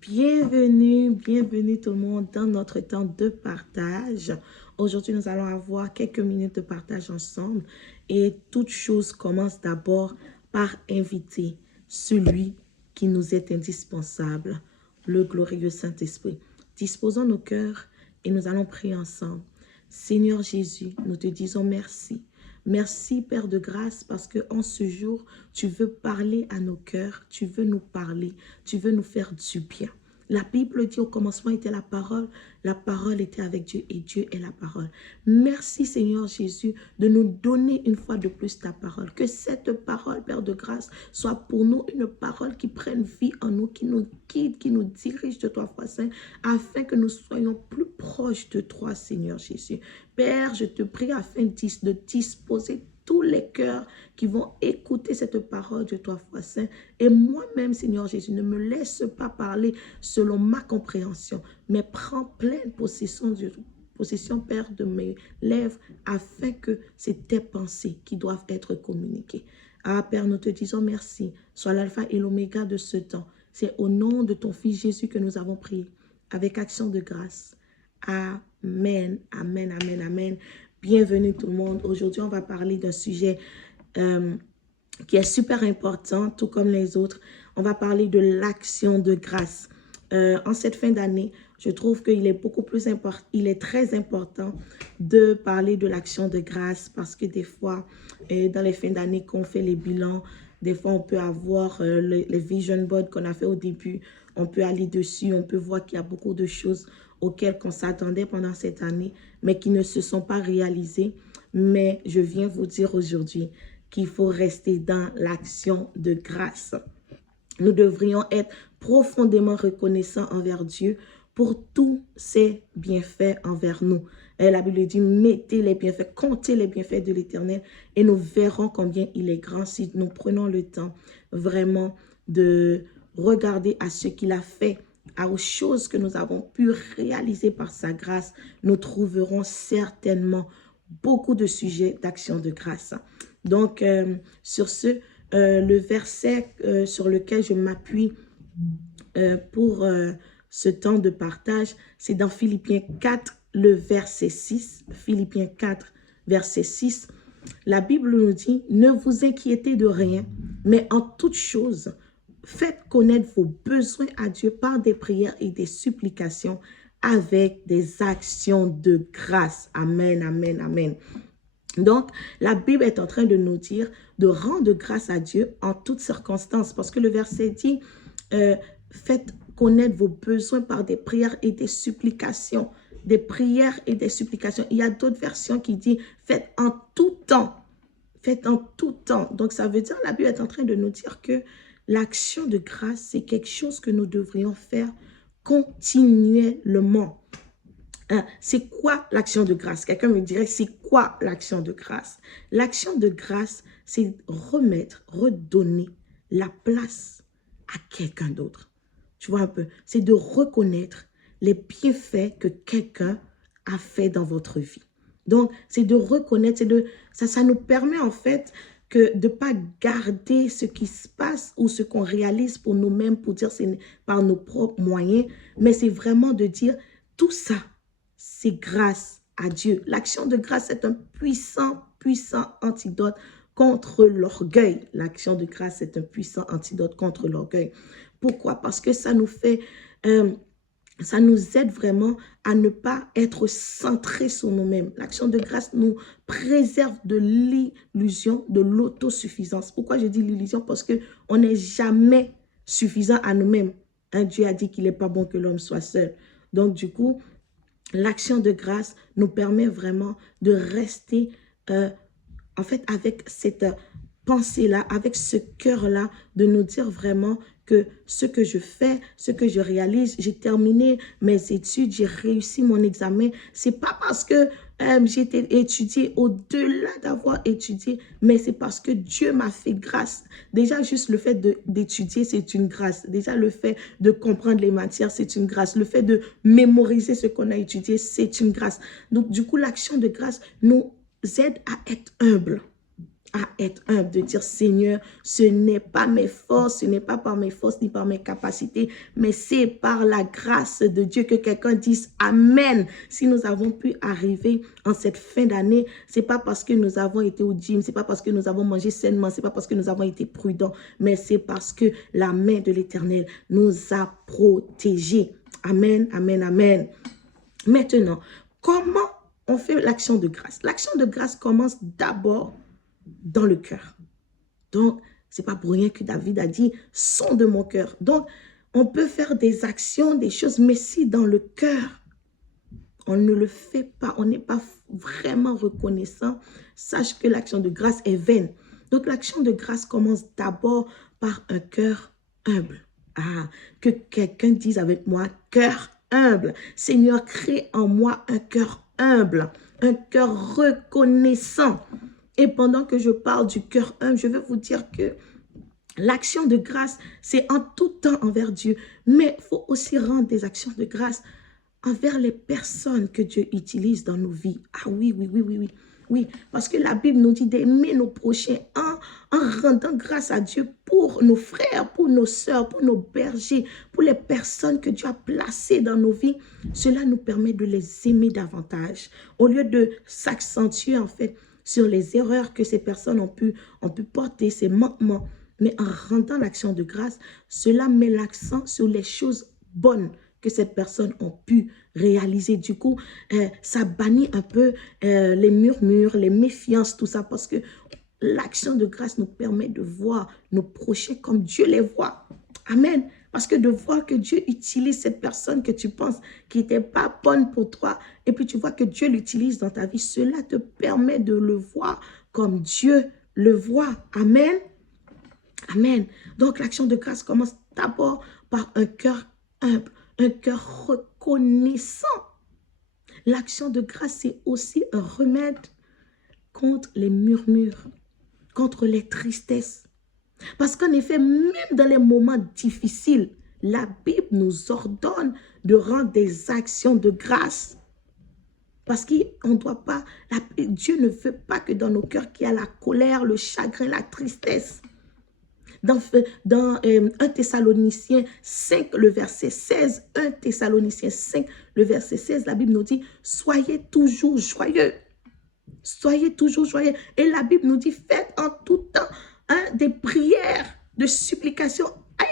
Bienvenue tout le monde dans notre temps de partage. Aujourd'hui, nous allons avoir quelques minutes de partage ensemble et toute chose commence d'abord par inviter celui qui nous est indispensable, le glorieux Saint-Esprit. Disposons nos cœurs et nous allons prier ensemble. Seigneur Jésus, nous te disons merci. Merci, Père de grâce, parce qu'en ce jour, tu veux parler à nos cœurs, tu veux nous parler, tu veux nous faire du bien. La Bible dit au commencement était la parole était avec Dieu et Dieu est la parole. Merci Seigneur Jésus de nous donner une fois de plus ta parole. Que cette parole, Père de grâce, soit pour nous une parole qui prenne vie en nous, qui nous guide, qui nous dirige de toi, Foi Saint, afin que nous soyons plus proches de toi, Seigneur Jésus. Père, je te prie afin de disposer tous les cœurs qui vont écouter cette parole de toi, Foi Saint. Et moi-même, Seigneur Jésus, ne me laisse pas parler selon ma compréhension, mais prends pleine possession, Père, de mes lèvres, afin que c'est tes pensées qui doivent être communiquées. Ah, Père, nous te disons merci. Sois l'alpha et l'oméga de ce temps. C'est au nom de ton Fils Jésus que nous avons prié, avec action de grâce. Amen, amen, amen, amen. Bienvenue tout le monde. Aujourd'hui, on va parler d'un sujet qui est super important, tout comme les autres. On va parler de l'action de grâce. En cette fin d'année, je trouve qu'il est beaucoup plus important, il est très important de parler de l'action de grâce parce que des fois, dans les fins d'année, qu'on fait les bilans, des fois, on peut avoir les vision boards qu'on a fait au début. On peut aller dessus, on peut voir qu'il y a beaucoup de choses auxquelles on s'attendait pendant cette année, mais qui ne se sont pas réalisées. Mais je viens vous dire aujourd'hui qu'il faut rester dans l'action de grâce. Nous devrions être profondément reconnaissants envers Dieu pour tous ses bienfaits envers nous. Et la Bible dit, mettez les bienfaits, comptez les bienfaits de l'Éternel et nous verrons combien il est grand si nous prenons le temps vraiment de regarder à ce qu'il a fait, aux choses que nous avons pu réaliser par sa grâce. Nous trouverons certainement beaucoup de sujets d'action de grâce. Donc, sur ce, le verset sur lequel je m'appuie pour ce temps de partage, c'est dans Philippiens 4, le verset 6. Philippiens 4, verset 6. La Bible nous dit, ne vous inquiétez de rien, mais en toute chose, faites connaître vos besoins à Dieu par des prières et des supplications avec des actions de grâce. Amen, amen, amen. Donc, la Bible est en train de nous dire de rendre grâce à Dieu en toutes circonstances. Parce que le verset dit, faites connaître vos besoins par des prières et des supplications. Des prières et des supplications. Il y a d'autres versions qui disent, faites en tout temps. Faites en tout temps. Donc, ça veut dire, la Bible est en train de nous dire que l'action de grâce, c'est quelque chose que nous devrions faire continuellement. C'est quoi l'action de grâce? Quelqu'un me dirait, c'est quoi l'action de grâce? L'action de grâce, c'est redonner la place à quelqu'un d'autre. Tu vois un peu? C'est de reconnaître les bienfaits que quelqu'un a fait dans votre vie. Donc, c'est de reconnaître, ça nous permet en fait de ne pas garder ce qui se passe ou ce qu'on réalise pour nous-mêmes, pour dire c'est par nos propres moyens, mais c'est vraiment de dire tout ça, c'est grâce à Dieu. L'action de grâce est un puissant antidote contre l'orgueil. L'action de grâce est un puissant antidote contre l'orgueil. Pourquoi? Parce que ça nous fait... ça nous aide vraiment à ne pas être centrés sur nous-mêmes. L'action de grâce nous préserve de l'illusion, de l'autosuffisance. Pourquoi je dis l'illusion? Parce qu'on n'est jamais suffisant à nous-mêmes. Dieu a dit qu'il n'est pas bon que l'homme soit seul. Donc, du coup, l'action de grâce nous permet vraiment de rester, en fait, avec cette pensée-là, avec ce cœur-là, de nous dire vraiment que ce que je fais, ce que je réalise, j'ai terminé mes études, j'ai réussi mon examen. C'est pas parce que j'ai étudié au-delà d'avoir étudié, mais c'est parce que Dieu m'a fait grâce. Déjà, juste le fait d'étudier, c'est une grâce. Déjà, le fait de comprendre les matières, c'est une grâce. Le fait de mémoriser ce qu'on a étudié, c'est une grâce. Donc, du coup, l'action de grâce nous aide à être humbles. à être humble, de dire Seigneur, ce n'est pas mes forces, ce n'est pas par mes forces ni par mes capacités, mais c'est par la grâce de Dieu. Que quelqu'un dise Amen. Si nous avons pu arriver en cette fin d'année, c'est pas parce que nous avons été au gym, c'est pas parce que nous avons mangé sainement, c'est pas parce que nous avons été prudents, mais c'est parce que la main de l'Éternel nous a protégés. Amen, amen, amen. Maintenant, comment on fait l'action de grâce? L'action de grâce commence d'abord dans le cœur. Donc, c'est pas pour rien que David a dit « sonde mon cœur ». Donc, on peut faire des actions, des choses, mais si dans le cœur, on ne le fait pas, on n'est pas vraiment reconnaissant, sache que l'action de grâce est vaine. Donc, l'action de grâce commence d'abord par un cœur humble. Ah, que quelqu'un dise avec moi « cœur humble ». Seigneur, crée en moi un cœur humble, un cœur reconnaissant. Et pendant que je parle du cœur humble, je veux vous dire que l'action de grâce, c'est en tout temps envers Dieu. Mais il faut aussi rendre des actions de grâce envers les personnes que Dieu utilise dans nos vies. Ah oui, oui, oui, oui, oui. Oui, parce que la Bible nous dit d'aimer nos prochains en rendant grâce à Dieu pour nos frères, pour nos sœurs, pour nos bergers, pour les personnes que Dieu a placées dans nos vies. Cela nous permet de les aimer davantage. Au lieu de s'accentuer en fait sur les erreurs que ces personnes ont pu porter, ces manquements. Mais en rendant l'action de grâce, cela met l'accent sur les choses bonnes que ces personnes ont pu réaliser. Du coup, ça bannit un peu les murmures, les méfiances, tout ça, parce que l'action de grâce nous permet de voir nos prochains comme Dieu les voit. Amen. Parce que de voir que Dieu utilise cette personne que tu penses qui n'était pas bonne pour toi, et puis tu vois que Dieu l'utilise dans ta vie, cela te permet de le voir comme Dieu le voit. Amen. Amen. Donc l'action de grâce commence d'abord par un cœur humble, un cœur reconnaissant. L'action de grâce, c'est aussi un remède contre les murmures, contre les tristesses. Parce qu'en effet, même dans les moments difficiles, la Bible nous ordonne de rendre des actions de grâce. Parce qu'on ne doit pas, Dieu ne veut pas que dans nos cœurs qu'il y a la colère, le chagrin, la tristesse. Dans 1 Thessaloniciens 5, le verset 16, 1 Thessaloniciens 5, le verset 16, la Bible nous dit, soyez toujours joyeux. Soyez toujours joyeux. Et la Bible nous dit, faites en tout temps des prières de supplication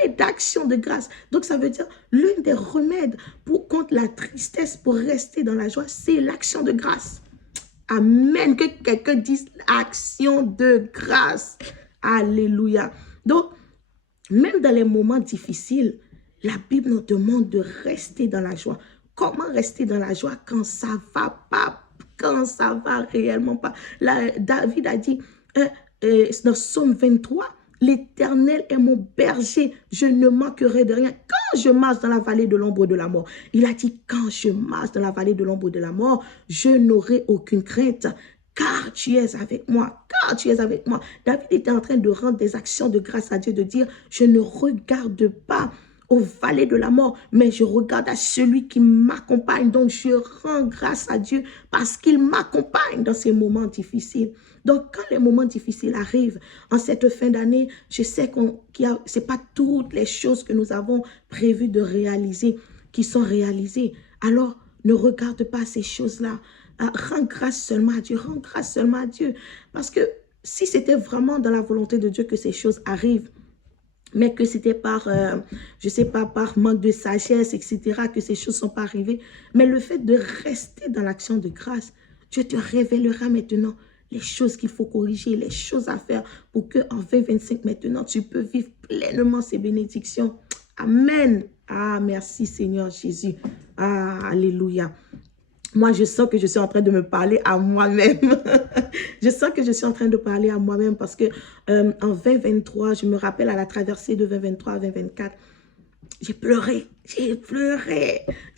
et d'action de grâce. Donc, ça veut dire, l'un des remèdes contre la tristesse, pour rester dans la joie, c'est l'action de grâce. Amen. Que quelqu'un dise action de grâce. Alléluia. Donc, même dans les moments difficiles, la Bible nous demande de rester dans la joie. Comment rester dans la joie quand ça va pas, quand ça va réellement pas? Là, David a dit dans Psaume 23, l'Éternel est mon berger, je ne manquerai de rien. Quand je marche dans la vallée de l'ombre de la mort, il a dit, quand je marche dans la vallée de l'ombre de la mort, je n'aurai aucune crainte. Car tu es avec moi, car tu es avec moi. David était en train de rendre des actions de grâce à Dieu, de dire, je ne regarde pas aux vallées de la mort, mais je regarde à celui qui m'accompagne. Donc, je rends grâce à Dieu parce qu'il m'accompagne dans ces moments difficiles. Donc, quand les moments difficiles arrivent, en cette fin d'année, je sais ce n'est pas toutes les choses que nous avons prévues de réaliser qui sont réalisées. Alors, ne regarde pas ces choses-là. Rends grâce seulement à Dieu, rends grâce seulement à Dieu. Parce que si c'était vraiment dans la volonté de Dieu que ces choses arrivent, mais que c'était par, je sais pas, par manque de sagesse, etc., que ces choses ne sont pas arrivées. Mais le fait de rester dans l'action de grâce, Dieu te révélera maintenant les choses qu'il faut corriger, les choses à faire pour qu'en 2025, maintenant, tu peux vivre pleinement ces bénédictions. Amen. Ah, merci Seigneur Jésus. Ah, alléluia. Moi, je sens que je suis en train de me parler à moi-même. Je sens que je suis en train de parler à moi-même parce que en 2023, je me rappelle à la traversée de 2023 à 2024, j'ai pleuré. J'ai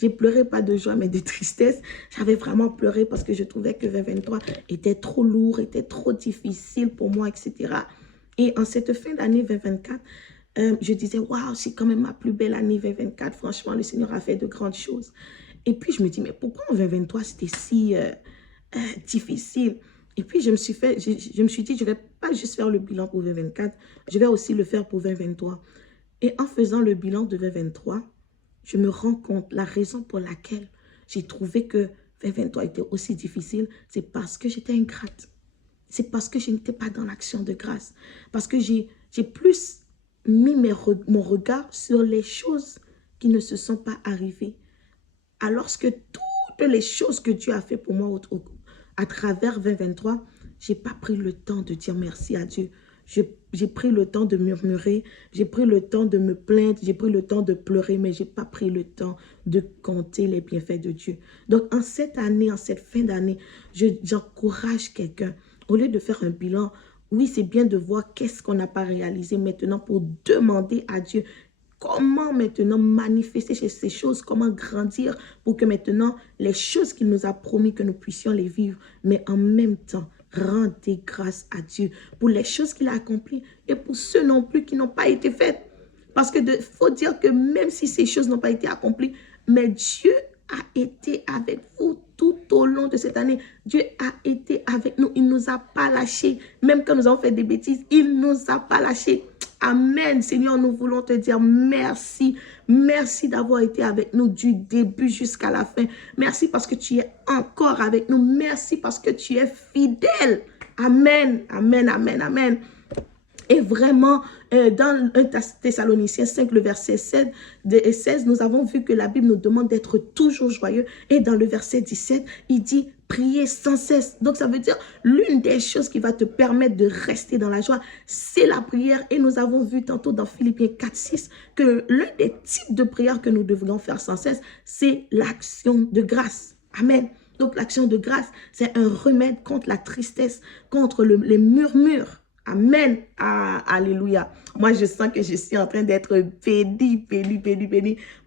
pleuré pas de joie, mais de tristesse. J'avais vraiment pleuré parce que je trouvais que 2023 était trop lourd, était trop difficile pour moi, etc. Et en cette fin d'année 2024, je disais, waouh, c'est quand même ma plus belle année 2024. Franchement, le Seigneur a fait de grandes choses. Et puis, je me dis, mais pourquoi en 2023, c'était si difficile? Et puis, je me suis dit, je vais pas juste faire le bilan pour 2024, je vais aussi le faire pour 2023. Et en faisant le bilan de 2023, je me rends compte, la raison pour laquelle j'ai trouvé que 2023 était aussi difficile, c'est parce que j'étais ingrate. C'est parce que je n'étais pas dans l'action de grâce. Parce que j'ai plus mis mon regard sur les choses qui ne se sont pas arrivées. Alors que toutes les choses que Dieu a fait pour moi à travers 2023, je n'ai pas pris le temps de dire merci à Dieu. J'ai pris le temps de murmurer, j'ai pris le temps de me plaindre, j'ai pris le temps de pleurer, mais je n'ai pas pris le temps de compter les bienfaits de Dieu. Donc, en cette année, en cette fin d'année, j'encourage quelqu'un. Au lieu de faire un bilan, oui, c'est bien de voir qu'est-ce qu'on n'a pas réalisé maintenant pour demander à Dieu comment maintenant manifester ces choses, comment grandir pour que maintenant les choses qu'il nous a promis que nous puissions les vivre, mais en même temps, rendez grâce à Dieu pour les choses qu'il a accomplies et pour ceux non plus qui n'ont pas été faites. Parce que faut dire que même si ces choses n'ont pas été accomplies, mais Dieu a été avec vous tout au long de cette année. Dieu a été avec nous. Il ne nous a pas lâchés. Même quand nous avons fait des bêtises, il ne nous a pas lâchés. Amen. Seigneur, nous voulons te dire merci. Merci d'avoir été avec nous du début jusqu'à la fin. Merci parce que tu es encore avec nous. Merci parce que tu es fidèle. Amen. Amen. Amen. Amen. Et vraiment, dans 1 Thessaloniciens 5, le verset 7 et 16, nous avons vu que la Bible nous demande d'être toujours joyeux. Et dans le verset 17, il dit prier sans cesse. Donc, ça veut dire l'une des choses qui va te permettre de rester dans la joie, c'est la prière. Et nous avons vu tantôt dans Philippiens 4, 6 que l'un des types de prières que nous devrions faire sans cesse, c'est l'action de grâce. Amen. Donc, l'action de grâce, c'est un remède contre la tristesse, contre les murmures. Amen. Ah, alléluia. Moi, je sens que je suis en train d'être bénie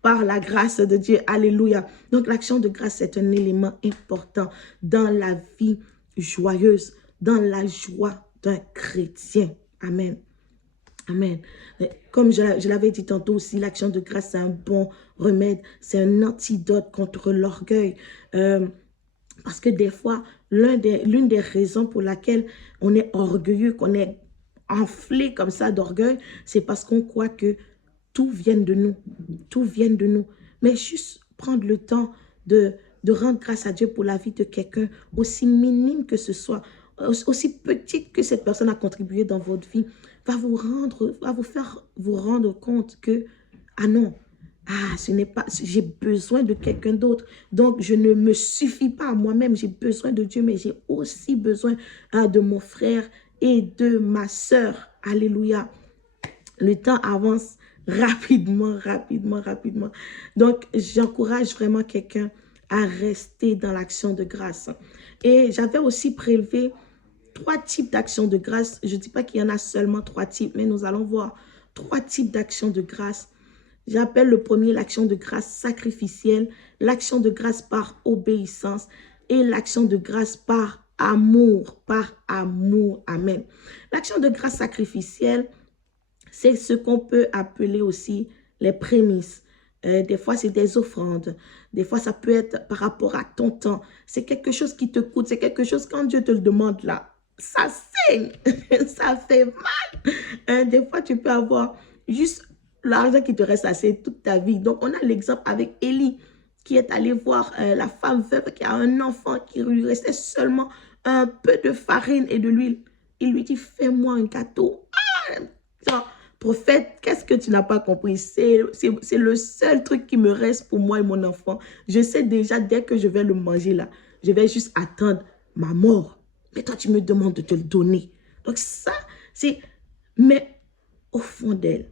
par la grâce de Dieu. Alléluia. Donc, l'action de grâce, c'est un élément important dans la vie joyeuse, dans la joie d'un chrétien. Amen. Amen. Comme je l'avais dit tantôt aussi, l'action de grâce, c'est un bon remède. C'est un antidote contre l'orgueil. Parce que des fois, l'une des raisons pour laquelle on est orgueilleux, qu'on est enflé comme ça d'orgueil, c'est parce qu'on croit que tout vient de nous. Tout vient de nous. Mais juste prendre le temps de rendre grâce à Dieu pour la vie de quelqu'un, aussi minime que ce soit, aussi petite que cette personne a contribué dans votre vie, va vous faire vous rendre compte que, ah non, ah, ce n'est pas, j'ai besoin de quelqu'un d'autre. Donc, je ne me suffis pas à moi-même. J'ai besoin de Dieu, mais j'ai aussi besoin de mon frère et de ma sœur. Alléluia. Le temps avance rapidement. Donc, j'encourage vraiment quelqu'un à rester dans l'action de grâce. Et j'avais aussi prélevé 3 types d'actions de grâce. Je ne dis pas qu'il y en a seulement 3 types, mais nous allons voir 3 types d'actions de grâce. J'appelle le premier l'action de grâce sacrificielle, l'action de grâce par obéissance et l'action de grâce par amour. Amen. L'action de grâce sacrificielle, c'est ce qu'on peut appeler aussi les prémices. Des fois, c'est des offrandes. Des fois, ça peut être par rapport à ton temps. C'est quelque chose qui te coûte. C'est quelque chose, quand Dieu te le demande là, ça saigne. Ça fait mal. Des fois, tu peux avoir juste l'argent qui te reste assez toute ta vie. Donc, on a l'exemple avec Élie qui est allé voir la femme veuve qui a un enfant qui lui restait seulement un peu de farine et de l'huile. Il lui dit, fais-moi un gâteau. Ah, prophète, qu'est-ce que tu n'as pas compris? C'est le seul truc qui me reste pour moi et mon enfant. Je sais déjà, dès que je vais le manger là, je vais juste attendre ma mort. Mais toi, tu me demandes de te le donner. Donc ça, c'est... Mais au fond d'elle,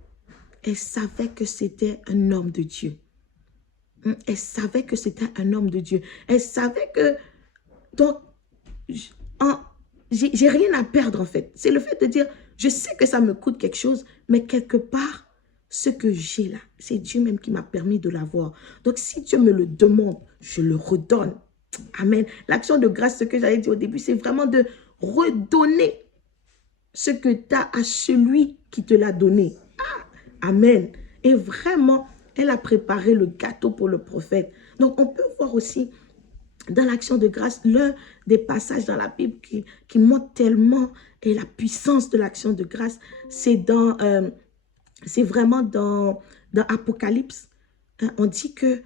elle savait que c'était un homme de Dieu. Elle savait que c'était un homme de Dieu. Elle savait que... Donc, j'ai rien à perdre en fait. C'est le fait de dire, je sais que ça me coûte quelque chose, mais quelque part, ce que j'ai là, c'est Dieu même qui m'a permis de l'avoir. Donc, si Dieu me le demande, je le redonne. Amen. L'action de grâce, ce que j'avais dit au début, c'est vraiment de redonner ce que tu as à celui qui te l'a donné. Amen. Et vraiment, elle a préparé le gâteau pour le prophète. Donc, on peut voir aussi dans l'action de grâce, l'un des passages dans la Bible qui montre tellement la puissance de l'action de grâce, c'est vraiment dans Apocalypse. On dit que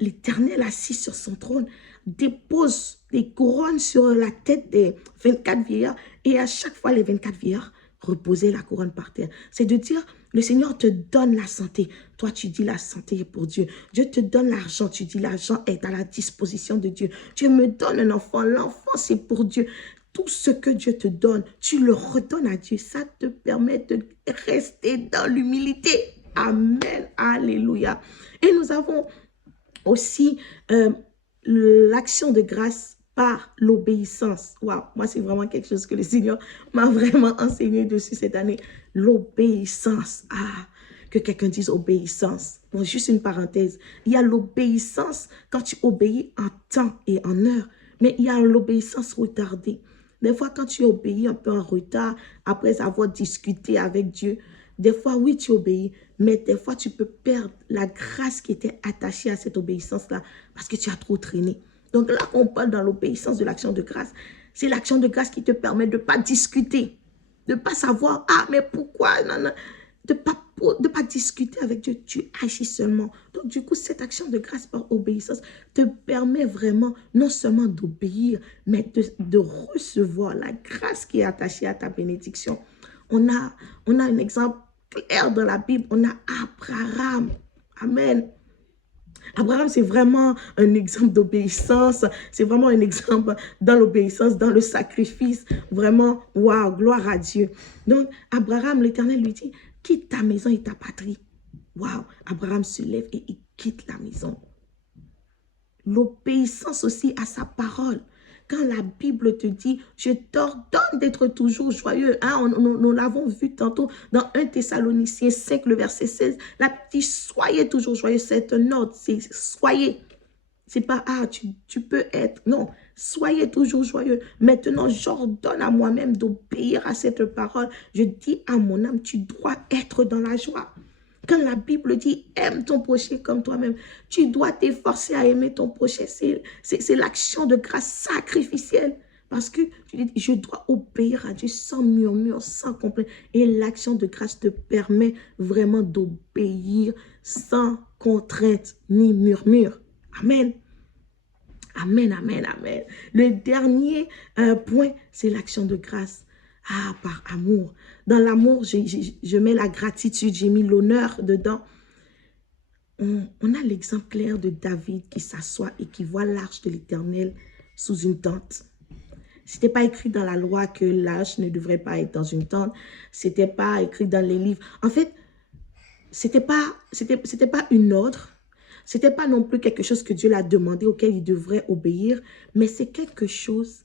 l'Éternel assis sur son trône dépose des couronnes sur la tête des 24 vieillards et à chaque fois les 24 vieillards reposaient la couronne par terre. C'est de dire, le Seigneur te donne la santé. Toi, tu dis la santé est pour Dieu. Dieu te donne l'argent. Tu dis l'argent est à la disposition de Dieu. Dieu me donne un enfant. L'enfant, c'est pour Dieu. Tout ce que Dieu te donne, tu le redonnes à Dieu. Ça te permet de rester dans l'humilité. Amen. Alléluia. Et nous avons aussi l'action de grâce par l'obéissance. Waouh, moi, c'est vraiment quelque chose que le Seigneur m'a vraiment enseigné dessus cette année. L'obéissance. Ah, que quelqu'un dise obéissance. Bon, juste une parenthèse. Il y a l'obéissance quand tu obéis en temps et en heure, mais il y a l'obéissance retardée. Des fois, quand tu obéis un peu en retard, après avoir discuté avec Dieu, des fois, oui, tu obéis, mais des fois, tu peux perdre la grâce qui était attachée à cette obéissance-là parce que tu as trop traîné. Donc là, on parle dans l'obéissance de l'action de grâce. C'est l'action de grâce qui te permet de ne pas discuter, de ne pas savoir, ah, mais pourquoi, non, non, de ne pas discuter avec Dieu, tu agis seulement. Donc du coup, cette action de grâce par obéissance te permet vraiment non seulement d'obéir, mais de recevoir la grâce qui est attachée à ta bénédiction. On a un exemple clair dans la Bible, on a Abraham. Amen. Abraham, c'est vraiment un exemple d'obéissance. C'est vraiment un exemple dans l'obéissance, dans le sacrifice. Vraiment, waouh, gloire à Dieu. Donc, Abraham, l'Éternel lui dit, quitte ta maison et ta patrie. Waouh, Abraham se lève et il quitte la maison. L'obéissance aussi à sa parole. Quand la Bible te dit, je t'ordonne d'être toujours joyeux. Hein, nous l'avons vu tantôt dans 1 Thessaloniciens 5, le verset 16. La Bible dit, soyez toujours joyeux. C'est un ordre, c'est soyez. C'est pas, ah, tu peux être. Non, soyez toujours joyeux. Maintenant, j'ordonne à moi-même d'obéir à cette parole. Je dis à mon âme, tu dois être dans la joie. Quand la Bible dit, aime ton prochain comme toi-même, tu dois t'efforcer à aimer ton prochain. C'est l'action de grâce sacrificielle. Parce que tu dis, je dois obéir à Dieu sans murmure, sans complainte. Et l'action de grâce te permet vraiment d'obéir sans contrainte ni murmure. Amen. Amen, amen, amen. Le dernier point, c'est l'action de grâce. Ah, par amour. Dans l'amour, je mets la gratitude, j'ai mis l'honneur dedans. On a l'exemple clair de David qui s'assoit et qui voit l'arche de l'Éternel sous une tente. Ce n'était pas écrit dans la loi que l'arche ne devrait pas être dans une tente. Ce n'était pas écrit dans les livres. En fait, ce n'était pas une ordre. Ce n'était pas non plus quelque chose que Dieu l'a demandé, auquel il devrait obéir. Mais c'est quelque chose,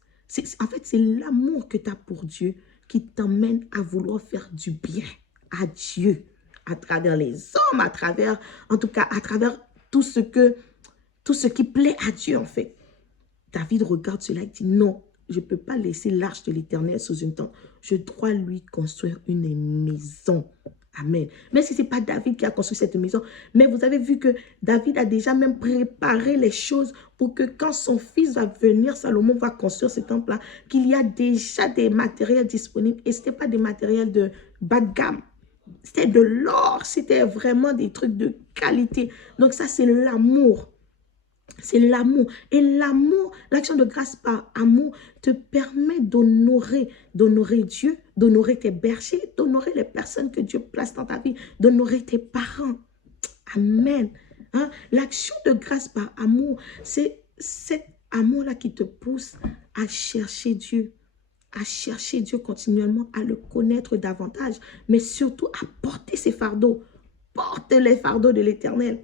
en fait, c'est l'amour que tu as pour Dieu qui t'emmène à vouloir faire du bien à Dieu, à travers les hommes, à travers, en tout cas, à travers tout ce qui plaît à Dieu, en fait. David regarde cela et dit, non, je ne peux pas laisser l'arche de l'Éternel sous une tente. Je dois lui construire une maison. Amen. Mais si ce n'est pas David qui a construit cette maison, mais vous avez vu que David a déjà même préparé les choses pour que quand son fils va venir, Salomon va construire ce temple-là, qu'il y a déjà des matériels disponibles. Et ce n'était pas des matériels de bas de gamme. C'était de l'or, c'était vraiment des trucs de qualité. Donc ça, c'est l'amour. C'est l'amour. Et l'amour, l'action de grâce par amour te permet d'honorer Dieu, d'honorer tes bergers, d'honorer les personnes que Dieu place dans ta vie, d'honorer tes parents. Amen. Hein? L'action de grâce par amour, c'est cet amour-là qui te pousse à chercher Dieu continuellement, à le connaître davantage, mais surtout à porter ses fardeaux. Porte les fardeaux de l'Éternel.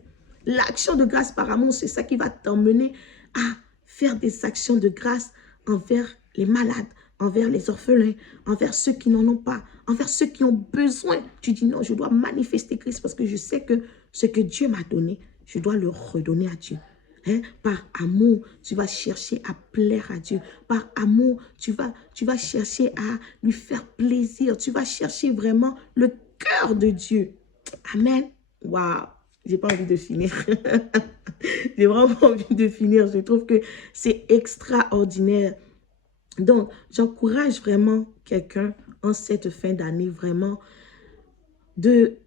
L'action de grâce par amour, c'est ça qui va t'emmener à faire des actions de grâce envers les malades, envers les orphelins, envers ceux qui n'en ont pas, envers ceux qui ont besoin. Tu dis non, je dois manifester Christ parce que je sais que ce que Dieu m'a donné, je dois le redonner à Dieu. Hein? Par amour, tu vas chercher à plaire à Dieu. Par amour, tu vas chercher à lui faire plaisir. Tu vas chercher vraiment le cœur de Dieu. Amen. Waouh. j'ai pas envie de finir. J'ai vraiment envie de finir. Je trouve que c'est extraordinaire. Donc, j'encourage vraiment quelqu'un en cette fin d'année, vraiment, de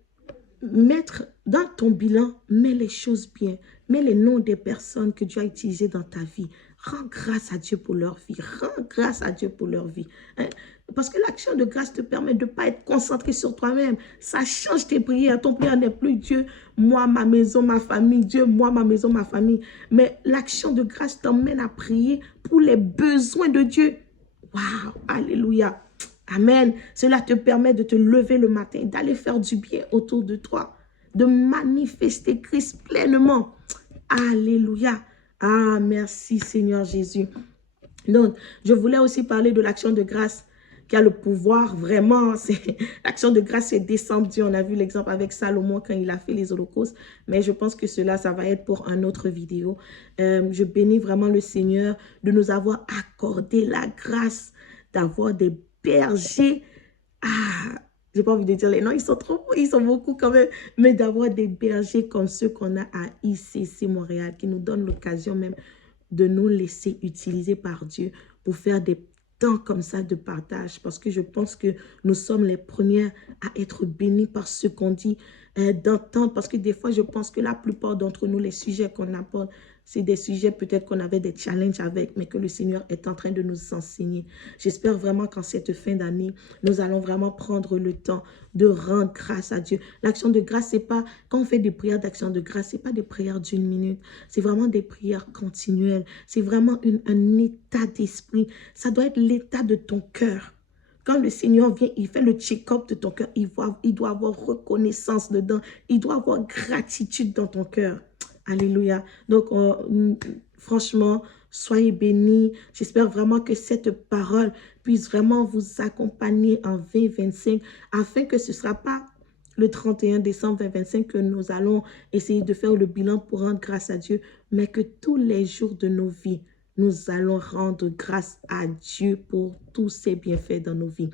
mettre dans ton bilan, mets les choses bien, mets les noms des personnes que Dieu a utilisées dans ta vie. Rends grâce à Dieu pour leur vie. Rends grâce à Dieu pour leur vie. Hein? Parce que l'action de grâce te permet de ne pas être concentré sur toi-même. Ça change tes prières. Ton prière n'est plus Dieu, moi, ma maison, ma famille. Dieu, moi, ma maison, ma famille. Mais l'action de grâce t'emmène à prier pour les besoins de Dieu. Waouh, alléluia. Amen. Cela te permet de te lever le matin, d'aller faire du bien autour de toi, de manifester Christ pleinement. Alléluia. Ah, merci Seigneur Jésus. Donc, je voulais aussi parler de l'action de grâce qui a le pouvoir vraiment. L'action de grâce est descendue. On a vu l'exemple avec Salomon quand il a fait les holocaustes. Mais je pense que cela, ça va être pour une autre vidéo. Je bénis vraiment le Seigneur de nous avoir accordé la grâce d'avoir des bergers. Ah, j'ai pas envie de dire les noms, ils sont trop, ils sont beaucoup quand même. Mais d'avoir des bergers comme ceux qu'on a à ICC Montréal, qui nous donnent l'occasion même de nous laisser utiliser par Dieu pour faire des temps comme ça de partage, parce que je pense que nous sommes les premières à être bénis par ce qu'on dit, d'entendre, parce que des fois, je pense que la plupart d'entre nous, les sujets qu'on aborde, c'est des sujets peut-être qu'on avait des challenges avec, mais que le Seigneur est en train de nous enseigner. J'espère vraiment qu'en cette fin d'année, nous allons vraiment prendre le temps de rendre grâce à Dieu. L'action de grâce, c'est pas, quand on fait des prières d'action de grâce, c'est pas des prières d'une minute, c'est vraiment des prières continuelles. C'est vraiment un état d'esprit. Ça doit être l'état de ton cœur. Quand le Seigneur vient, il fait le check-up de ton cœur. Il doit avoir reconnaissance dedans. Il doit avoir gratitude dans ton cœur. Alléluia. Donc, franchement, soyez bénis. J'espère vraiment que cette parole puisse vraiment vous accompagner en 2025 afin que ce ne sera pas le 31 décembre 2025 que nous allons essayer de faire le bilan pour rendre grâce à Dieu, mais que tous les jours de nos vies, nous allons rendre grâce à Dieu pour tous ses bienfaits dans nos vies.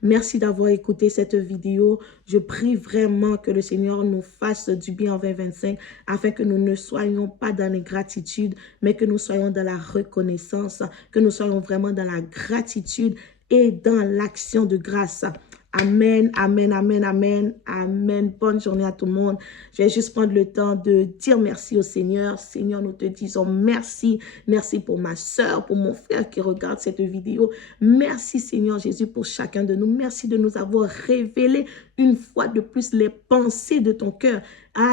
Merci d'avoir écouté cette vidéo. Je prie vraiment que le Seigneur nous fasse du bien en 2025 afin que nous ne soyons pas dans l'ingratitude, mais que nous soyons dans la reconnaissance, que nous soyons vraiment dans la gratitude et dans l'action de grâce. Amen, amen, amen, amen, amen. Bonne journée à tout le monde. Je vais juste prendre le temps de dire merci au Seigneur. Seigneur, nous te disons merci. Merci pour ma soeur, pour mon frère qui regarde cette vidéo. Merci Seigneur Jésus pour chacun de nous. Merci de nous avoir révélé une fois de plus les pensées de ton cœur.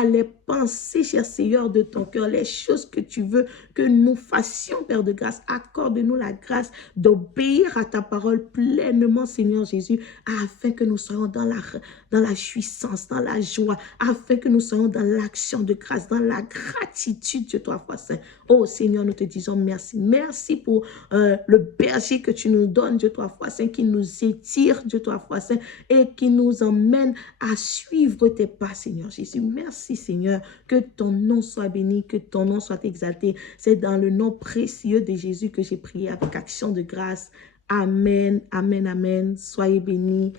Les pensées, cher Seigneur, de ton cœur, les choses que tu veux que nous fassions, Père de grâce. Accorde-nous la grâce d'obéir à ta parole pleinement, Seigneur Jésus, afin que nous soyons dans la jouissance, dans la joie, afin que nous soyons dans l'action de grâce, dans la gratitude, Dieu toi, foi saint. Oh Seigneur, nous te disons merci. Merci pour le berger que tu nous donnes, Dieu toi, foi saint, qui nous étire, Dieu toi, foi saint, et qui nous emmène à suivre tes pas, Seigneur Jésus. Merci Seigneur, que ton nom soit béni, que ton nom soit exalté. C'est dans le nom précieux de Jésus que j'ai prié avec action de grâce. Amen, amen, amen. Soyez bénis.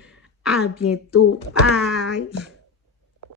À bientôt. Bye.